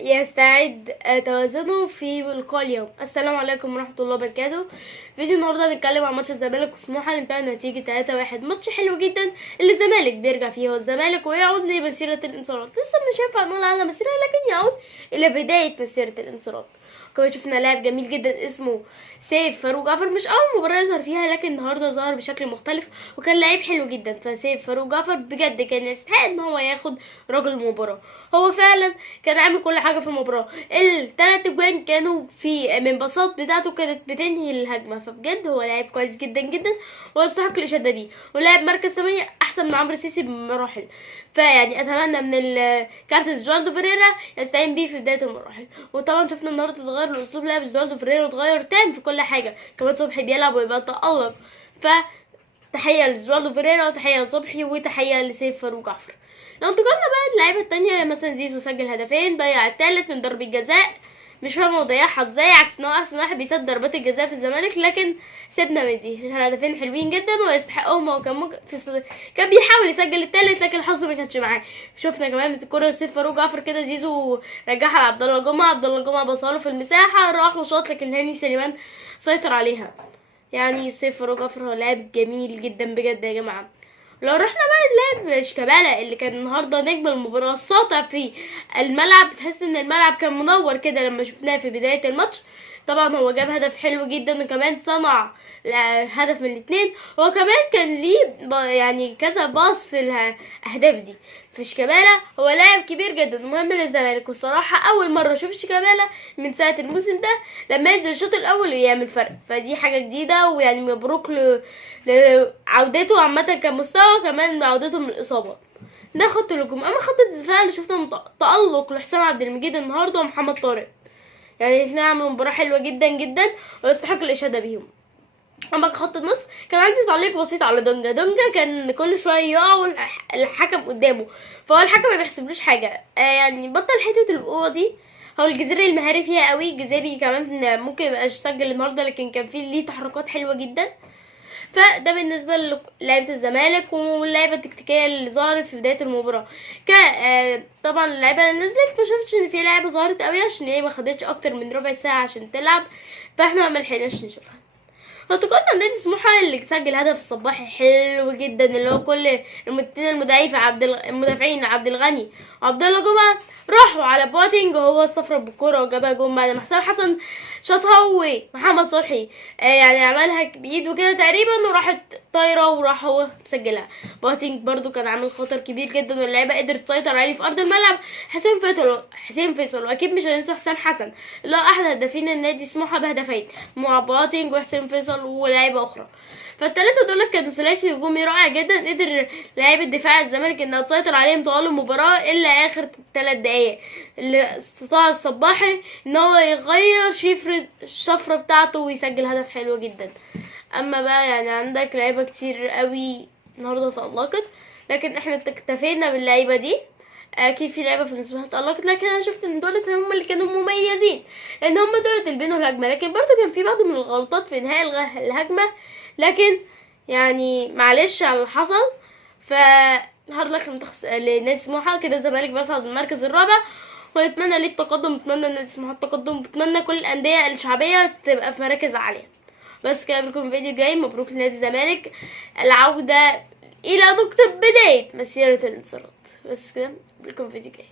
يستعيد توازنه في لقاء اليوم. السلام عليكم ورحمة الله وبركاته. فيديو النهارده هنتكلم عن ماتش الزمالك وسموحة اللي انتهى نتيجة 3-1. ماتش حلو جدا اللي الزمالك بيرجع فيه هو الزمالك ويعود لمسيرة الانتصارات. لسه مش هينفع نقول على مسيرة، لكن يعود إلى بداية مسيرة الانتصارات. كمان شفنا لاعب جميل جدا اسمه سيف فاروق جعفر، مش اول مباراه يظهر فيها لكن النهارده ظهر بشكل مختلف وكان لعيب حلو جدا. فسيف فاروق جعفر بجد كان يستحق ان هو ياخد رجل المباراه. هو فعلا كان عامل كل حاجه في المباراه. الثلاث اجوان كانوا في من باصات بتاعته كانت بتنهي الهجمه، فبجد هو لاعب كويس جدا جدا ويستحق الاشاده بيه، ولاعب مركز 8 احسن من عمرو سيسي بمراحل. فيعني اتمنى من الكابتن جوالدو فيريرا يستعين بيه في بدايه المراحل. وطبعا شفنا النهارده اتغير الاسلوب لعب جوالدو فيريرا واتغير تام في كل حاجه. كمان صبحي بيلعب ويبقى تألق. فتحيه لجوالدو فيريرا وتحيه لصبحي وتحيه لسيف فاروق جعفر. لو انتقلنا بقى اللعيبه التانية، مثلا زيزو سجل هدفين، ضيع التالت من ضربه جزاء. مش فاهمه هو ضيعها ازاي، عكس ان هو احسن واحد بيسد ضربات الجزاء في الزمالك، لكن سيبنا من دي. الهدفين حلوين جدا ويستحقهم. هو كان ممكن كان بيحاول يسجل التالت لكن الحظ ما كانش معاه. شفنا كمان الكره لسيف فاروق جعفر كده، زيزو رجعها لعبد الله جمعه، عبد الله جمعه بصاله في المساحه، راح وشاط لكن هاني سليمان سيطر عليها. يعني سيف فاروق جعفر هو لاعب جميل جدا بجد يا جماعه. لو رحنا بقى لعب شيكابالا اللي كان النهارده نجم المباراه، الساطع في الملعب، بتحس ان الملعب كان منور كده لما شفناه في بدايه الماتش. طبعا هو جاب هدف حلو جدا وكمان صنع هدف من الاثنين. هو كمان كان ليه يعني كذا باص في الاهداف دي. في شيكابالا هو لاعب كبير جدا ومهم للزمالك، والصراحه اول مره اشوف شيكابالا من ساعه الموسم ده لما ينزل الشوط الاول ويعمل فرق، فدي حاجه جديده ويعني مبروك لعودته عامه كمستوى، كمان عودته من الاصابه. ده خط الهجوم. اما خط الدفاع اللي شفنا تألق لحسام عبد المجيد النهارده ومحمد طارق، يعني الاثنين عملوا مباراه حلوه جدا جدا ويستحق الاشاده بيهم. اما خط النص كان عندي تعليق بسيط على دونجا كان كل شويه يقع والحكم قدامه، فهو الحكم ما بيحسبلوش حاجه. يعني بطل حته القوه دي. هو الجزيري المهاري فيها قوي، الجزيري كمان ممكن يبقاش سجل النهارده لكن كان فيه ليه تحركات حلوه جدا. فده بالنسبه للعيبه الزمالك واللعيبه التكتيكيه اللي ظهرت في بدايه المباراه. طبعا اللعيبه اللي نزلت ما شفتش ان في لعيبه ظهرت قوي عشان هي ما خدتش اكتر من ربع ساعه عشان تلعب، فاحنا ما لحقناش نشوفها. اعتقدنا نادي سموحه اللي سجل هدف الصباحي حلو جدا، اللي هو كل المدافعين عبد الغني وعبد الله جمعه راحوا على بواتينج وهو الصفرة بالكرة وجابها جون بعد ما حسام حسن شاطها ومحمد صبحي يعني عملها بايده كده تقريبا وراحت طايره وراح هو مسجلها. بواتينج برضو كان عامل خطر كبير جدا واللعيبه قدرت تسيطر عليه في ارض الملعب. حسين فيصل واكيد مش هننسى حسام حسن اللي هو احد هدافين النادي سموحه بهدفين مع بواتينج وحسين فيصل ولاعيبه اخرى. فالثلاثه دول كانوا ثلاثي هجومي رائع جدا. قدر لاعيبه دفاع الزمالك انها تسيطر عليهم طوال المباراه الا اخر 3 دقايق اللي استطاع الصباحي ان هو يغير شفره الشفره بتاعته ويسجل هدف حلو جدا. اما بقى يعني عندك لعيبه كتير قوي النهارده تألقت، لكن احنا اكتفينا باللعيبه دي. اكيد في لعيبه في المسابقات تألقت، لكن انا شفت ان دولت هم اللي كانوا مميزين لان هم دولت اللي بينهم الهجمه، لكن برضو كان في بعض من الغلطات في انهاء الهجمه، لكن يعني معلش على اللي حصل. هارد لك لنادي سموحه كده. الزمالك بيصعد المركز الرابع ونتمنى ليه التقدم، بتمنى نادي سموحه التقدم، بتمنى كل الانديه الشعبيه تبقى في مراكز عاليه. بس كده بكم فيديو جاي. مبروك لنادي الزمالك العوده الى نقطه بدايه مسيره الانتصارات. بس كده بكم فيديو جاي.